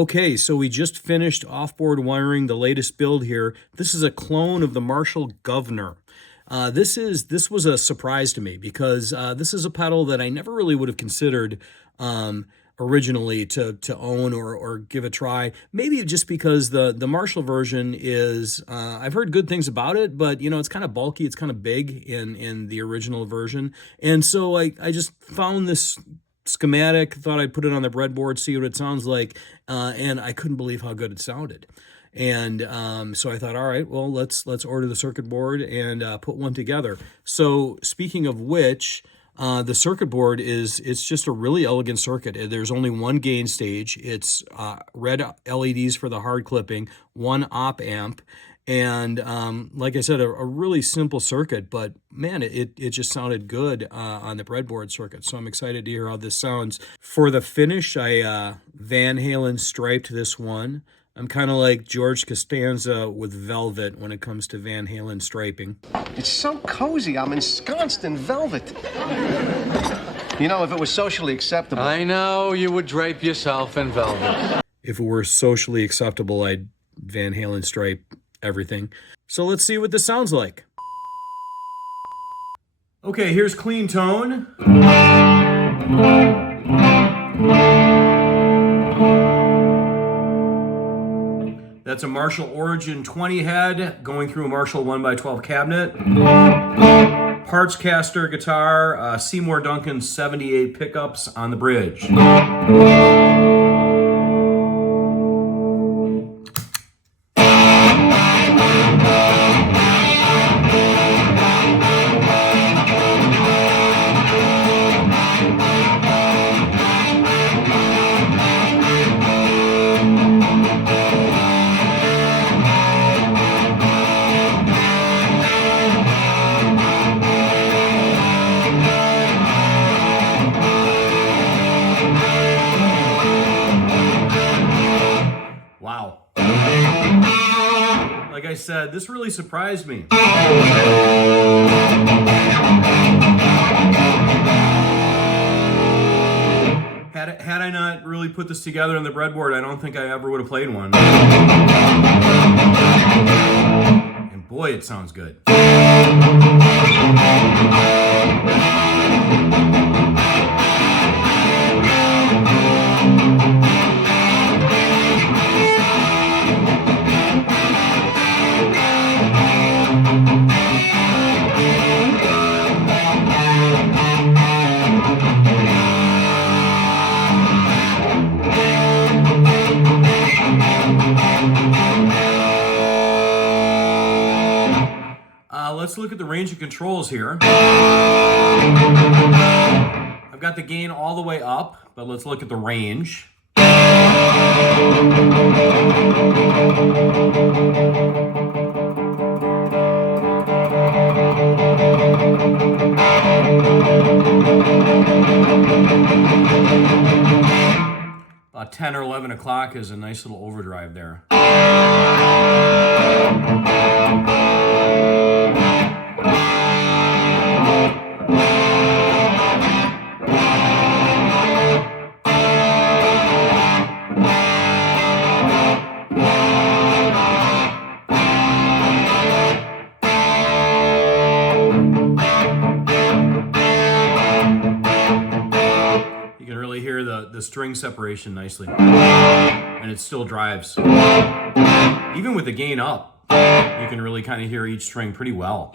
Okay, so we just finished off-board wiring the latest build here. This is a clone of the Marshall Guv'nor. This was a surprise to me because this is a pedal that I never really would have considered originally to own or give a try. Maybe just because the Marshall version is I've heard good things about it, but you know, it's kind of bulky, it's kind of big in the original version, and so I just found this schematic, thought I'd put it on the breadboard, see what it sounds like, and I couldn't believe how good it sounded. And so I thought, all right, well, let's order the circuit board and put one together. So speaking of which, the circuit board it's just a really elegant circuit. There's only one gain stage. It's red LEDs for the hard clipping, one op amp, and like I said, a really simple circuit, but man, it just sounded good on the breadboard circuit. So I'm excited to hear how this sounds. For the finish, I Van Halen striped this one. I'm kind of like George Costanza with velvet when it comes to Van Halen striping. It's so cozy. I'm ensconced in velvet. You know, if it was socially acceptable... I know you would drape yourself in velvet. If it were socially acceptable, I'd Van Halen stripe everything. So let's see what this sounds like. Okay, here's clean tone. That's a Marshall Origin 20 head going through a Marshall 1x12 cabinet. Parts caster guitar, Seymour Duncan 78 pickups on the bridge. Wow. Like I said, this really surprised me. Had I not really put this together on the breadboard, I don't think I ever would have played one. And boy, it sounds good. Let's look at the range of controls here. I've got the gain all the way up, but let's look at the range. About 10 or 11 o'clock is a nice little overdrive there. Hear the string separation nicely, and it still drives. Even with the gain up, you can really kind of hear each string pretty well.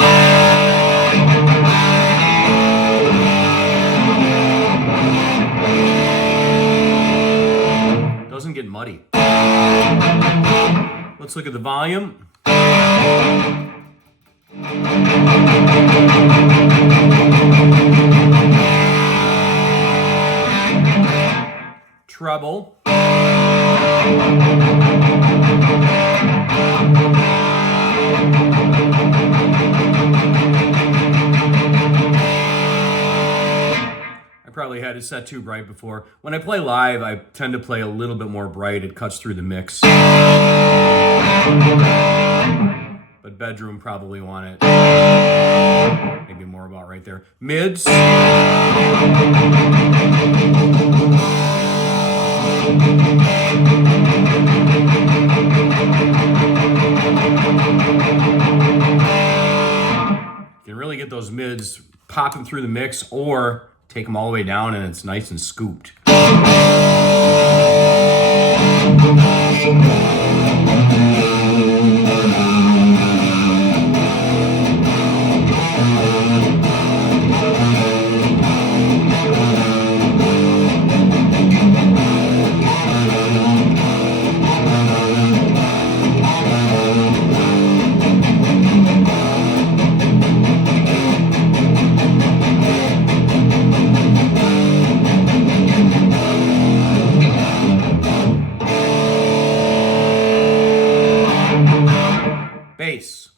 Doesn't get muddy. Let's look at the volume. Treble. I probably had it set too bright before. When I play live, I tend to play a little bit more bright. It cuts through the mix. But bedroom probably want it maybe more about right there. Mids. You can really get those mids popping through the mix, or take them all the way down and it's nice and scooped. Bass.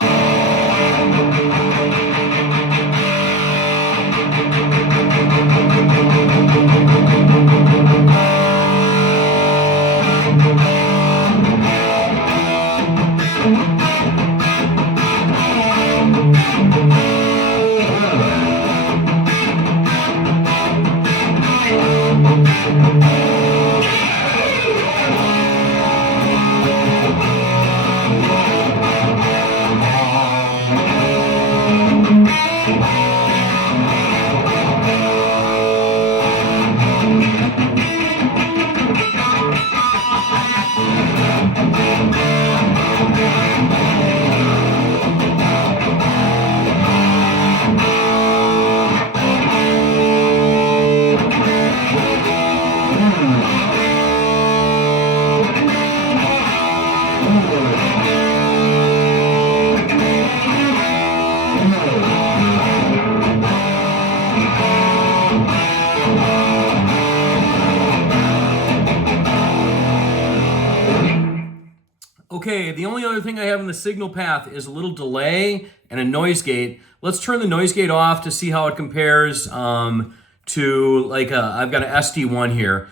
Okay, the only other thing I have in the signal path is a little delay and a noise gate. Let's turn the noise gate off to see how it compares to, like, I've got an SD1 here.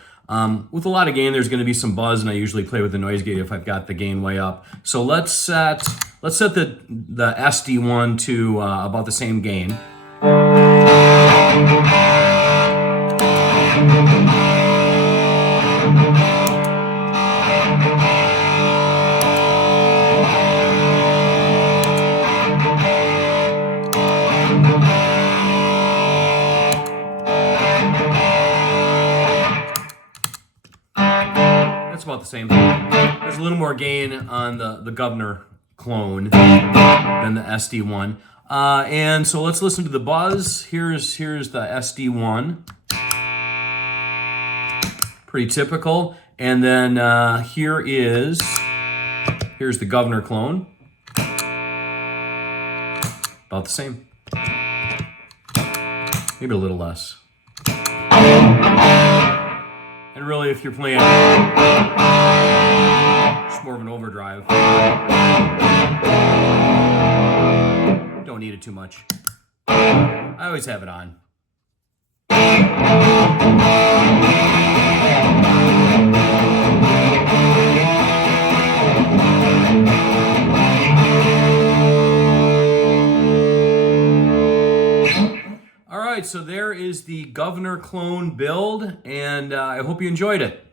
With a lot of gain, there's going to be some buzz, and I usually play with the noise gate if I've got the gain way up. So let's set the SD1 to about the same gain. That's about the same. There's a little more gain on the Guv'nor clone than the SD1. And so let's listen to the buzz. Here's the SD1. Pretty typical. And then here's the Guv'nor clone. About the same. Maybe a little less. And really, if you're playing just more of an overdrive, don't need it too much. I always have it on. All right, so there is the Guv'nor clone build, and I hope you enjoyed it.